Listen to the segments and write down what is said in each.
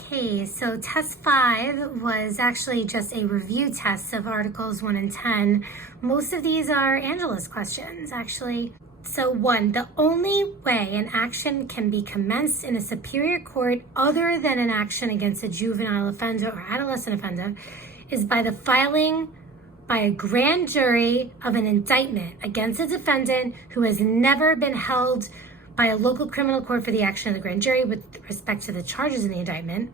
Okay, so test 5 was actually just a review test of articles 1 and 10. Most of these are Angela's questions, actually. So 1, the only way an action can be commenced in a superior court other than an action against a juvenile offender or adolescent offender is by the filing by a grand jury of an indictment against a defendant who has never been held by a local criminal court for the action of the grand jury with respect to the charges in the indictment.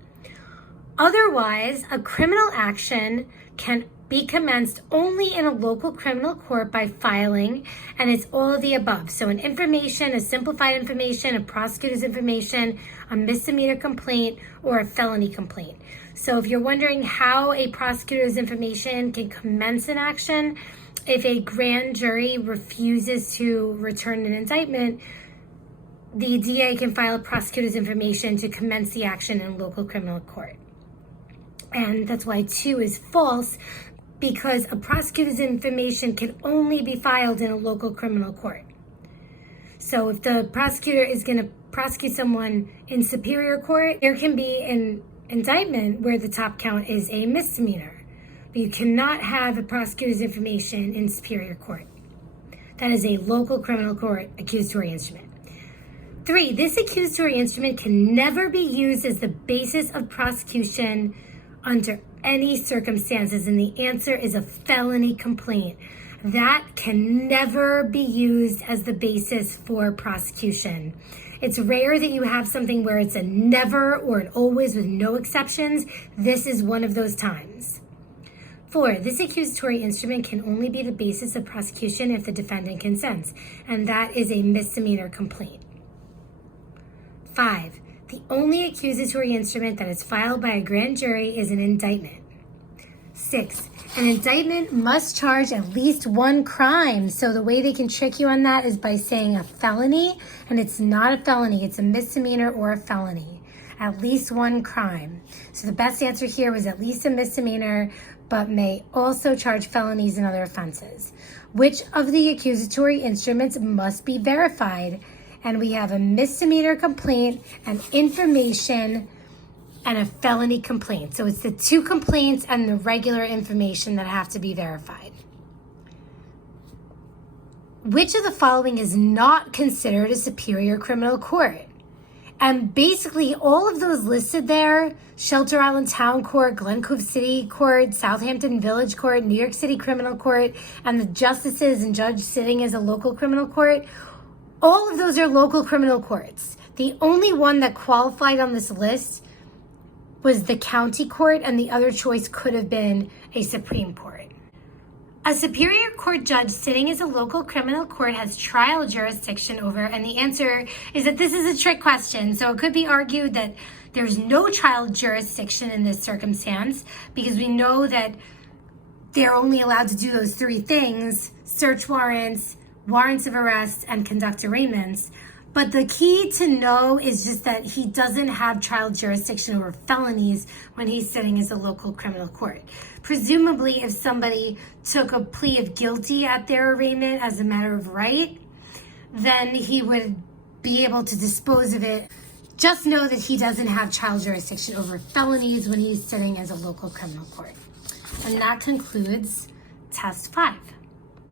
Otherwise, a criminal action can be commenced only in a local criminal court by filing, and it's all of the above. So an information, a simplified information, a prosecutor's information, a misdemeanor complaint, or a felony complaint. So if you're wondering how a prosecutor's information can commence an action, if a grand jury refuses to return an indictment, the DA can file a prosecutor's information to commence the action in local criminal court. And that's why 2 is false, because a prosecutor's information can only be filed in a local criminal court. So if the prosecutor is going to prosecute someone in superior court, there can be an indictment where the top count is a misdemeanor. But you cannot have a prosecutor's information in superior court. That is a local criminal court accusatory instrument. 3, this accusatory instrument can never be used as the basis of prosecution under any circumstances, and the answer is a felony complaint. That can never be used as the basis for prosecution. It's rare that you have something where it's a never or an always with no exceptions. This is one of those times. 4, this accusatory instrument can only be the basis of prosecution if the defendant consents, and that is a misdemeanor complaint. 5, the only accusatory instrument that is filed by a grand jury is an indictment. 6, an indictment must charge at least one crime. So the way they can trick you on that is by saying a felony, and it's not a felony, it's a misdemeanor or a felony. At least one crime. So the best answer here was at least a misdemeanor, but may also charge felonies and other offenses. Which of the accusatory instruments must be verified? And we have a misdemeanor complaint, an information, and a felony complaint. So it's the 2 complaints and the regular information that have to be verified. Which of the following is not considered a superior criminal court? And basically all of those listed there, Shelter Island Town Court, Glen Cove City Court, Southampton Village Court, New York City Criminal Court, and the justices and judge sitting as a local criminal court, all of those are local criminal courts. The only one that qualified on this list was the county court, and the other choice could have been a Supreme Court. A superior court judge sitting as a local criminal court has trial jurisdiction over, and the answer is that this is a trick question. So it could be argued that there's no trial jurisdiction in this circumstance because we know that they're only allowed to do those 3 things: search warrants, warrants of arrest, and conduct arraignments. But the key to know is just that he doesn't have trial jurisdiction over felonies when he's sitting as a local criminal court. Presumably, if somebody took a plea of guilty at their arraignment as a matter of right, then he would be able to dispose of it. Just know that he doesn't have trial jurisdiction over felonies when he's sitting as a local criminal court. And that concludes test 5.